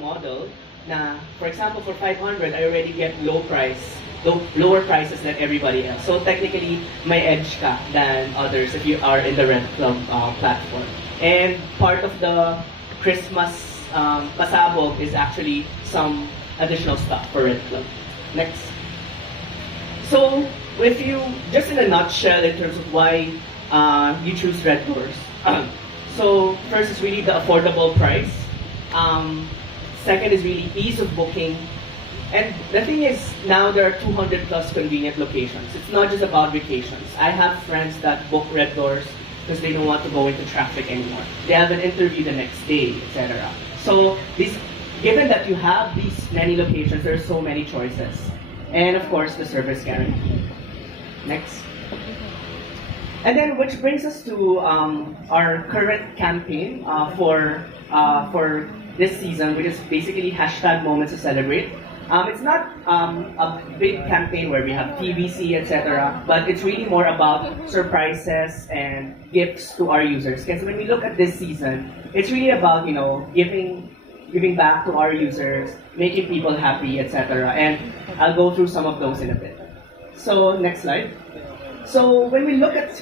model na, for example, for 500, I already get lower prices than everybody else. So technically, may edge ka than others if you are in the Red Club platform. And part of the Christmas pasabog is actually some additional stuff for Red Club. Next. So, if you, just in a nutshell in terms of why you choose RedDoorz. So, first is really the affordable price. Second is really ease of booking. And the thing is, now there are 200 plus convenient locations. It's not just about vacations. I have friends that book RedDoorz because they don't want to go into traffic anymore. They have an interview the next day, etc. So, given that you have these many locations, there are so many choices. And of course, the service guarantee. Next. And then, which brings us to our current campaign for this season, which is basically #Moments to Celebrate. It's not a big campaign where we have TVC, etc., but it's really more about surprises and gifts to our users. Because when we look at this season, it's really about giving back to our users, making people happy, etc. And I'll go through some of those in a bit. So next slide. So when we look at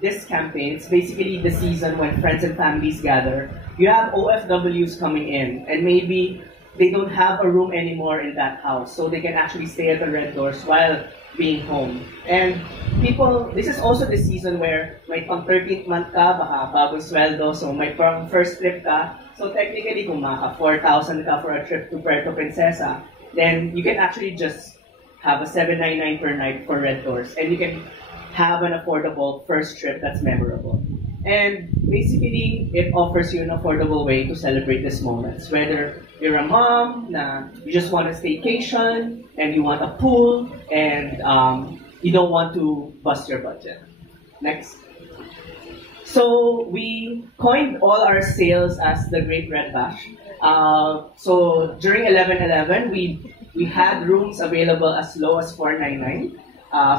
this campaign, it's basically the season when friends and families gather. You have OFWs coming in, and maybe they don't have a room anymore in that house, so they can actually stay at the RedDoorz while being home. And people, this is also the season where may pang 13th month ka, baka bagong sweldo, so may pang first trip ka. So technically, kung maka 4,000 ka for a trip to Puerto Princesa, then you can actually just have a $7.99 per night for RedDoorz, and you can have an affordable first trip that's memorable. And basically, it offers you an affordable way to celebrate these moments. Whether you're a mom, you just want a staycation, and you want a pool, and you don't want to bust your budget. Next. So we coined all our sales as the Great Red Bash. So during 11/11, we had rooms available as low as $4.99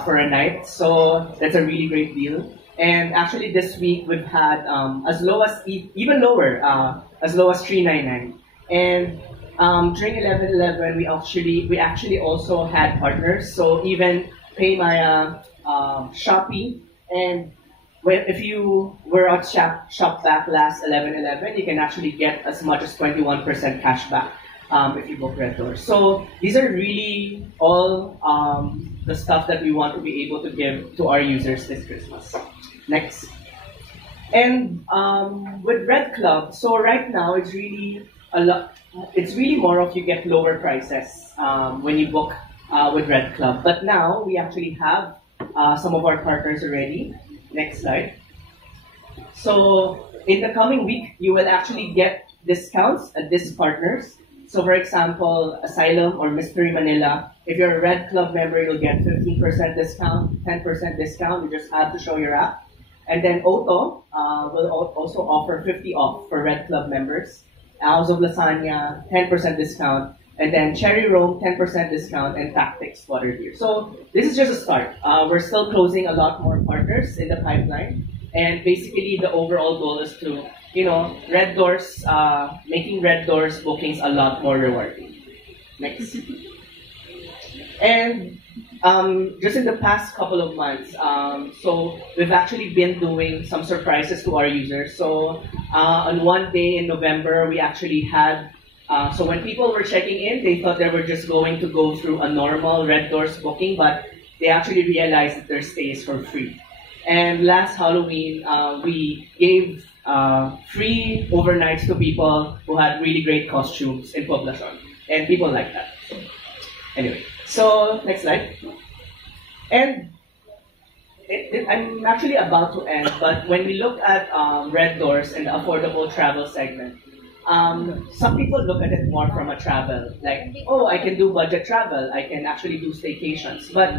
for a night. So that's a really great deal. And actually this week we've had as low as even lower, as low as $3.99. And during 11/11 we actually also had partners. So even Paymaya, Shopee, and if you were at Shopback last 11/11, you can actually get as much as 21% cash back if you book RedDoorz. So these are really all the stuff that we want to be able to give to our users this Christmas. Next. And with Red Club, so right now it's really it's really more of you get lower prices when you book with Red Club. But now we actually have some of our partners already. Next slide. So in the coming week, you will actually get discounts at these partners. So for example, Asylum or Mystery Manila, if you're a Red Club member, you'll get 15% discount, 10% discount. You just have to show your app. And then Oto will also offer 50 off for Red Club members. House of Lasagna, 10% discount. And then Cherry Rome, 10% discount, and Tactics Water Beer. So this is just a start. We're still closing a lot more partners in the pipeline. And basically the overall goal is to, RedDoorz, making RedDoorz bookings a lot more rewarding. Next. And just in the past couple of months, so we've actually been doing some surprises to our users. So on one day in November, we actually had, so when people were checking in, they thought they were just going to go through a normal RedDoorz booking, but they actually realized that their stay is for free. And last Halloween, we gave free overnights to people who had really great costumes in Poblacion. And people like that. Anyway, so next slide. And I'm actually about to end, but when we look at RedDoorz and the affordable travel segment, some people look at it more from a travel, like, oh, I can do budget travel, I can actually do staycations. But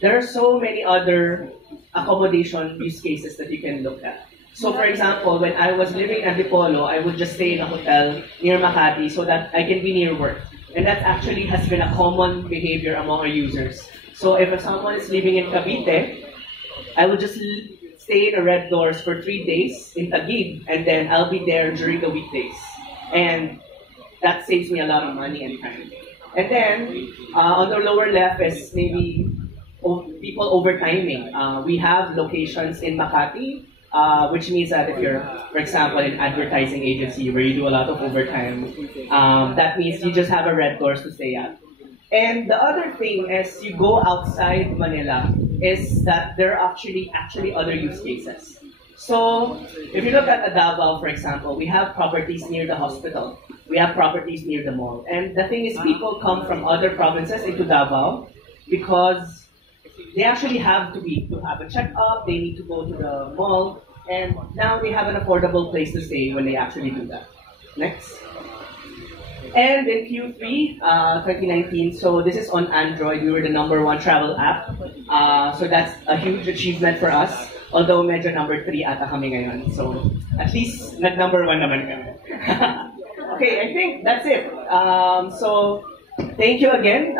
there are so many other accommodation use cases that you can look at. So for example, when I was living in Antipolo, I would just stay in a hotel near Makati so that I can be near work. And that actually has been a common behavior among our users. So if someone is living in Cavite, I would just stay in a RedDoorz for 3 days in Taguig, and then I'll be there during the weekdays. And that saves me a lot of money and time. And then on the lower left is maybe people overtiming. We have locations in Makati, which means that if you're, for example, an advertising agency where you do a lot of overtime, that means you just have a RedDoorz to stay at. And the other thing is you go outside Manila is that there are actually other use cases. So if you look at Davao, for example, we have properties near the hospital. We have properties near the mall. And the thing is people come from other provinces into Davao because they actually have to have a checkup, they need to go to the mall, and now they have an affordable place to stay when they actually do that. Next. And in Q3 2019, so this is on Android, we were the #1 travel app. So that's a huge achievement for us. Although medyo #3 ata kami ngayon. So at least nag-#1 naman kami. Okay, I think that's it. So thank you again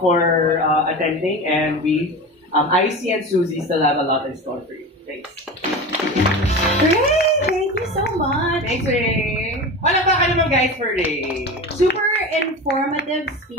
for attending, and IC and Susie still have a lot in store for you. Thanks. Great! Thank you so much. Thanks, Ray. Wala pa ka naman guys for Ray. Super informative speech.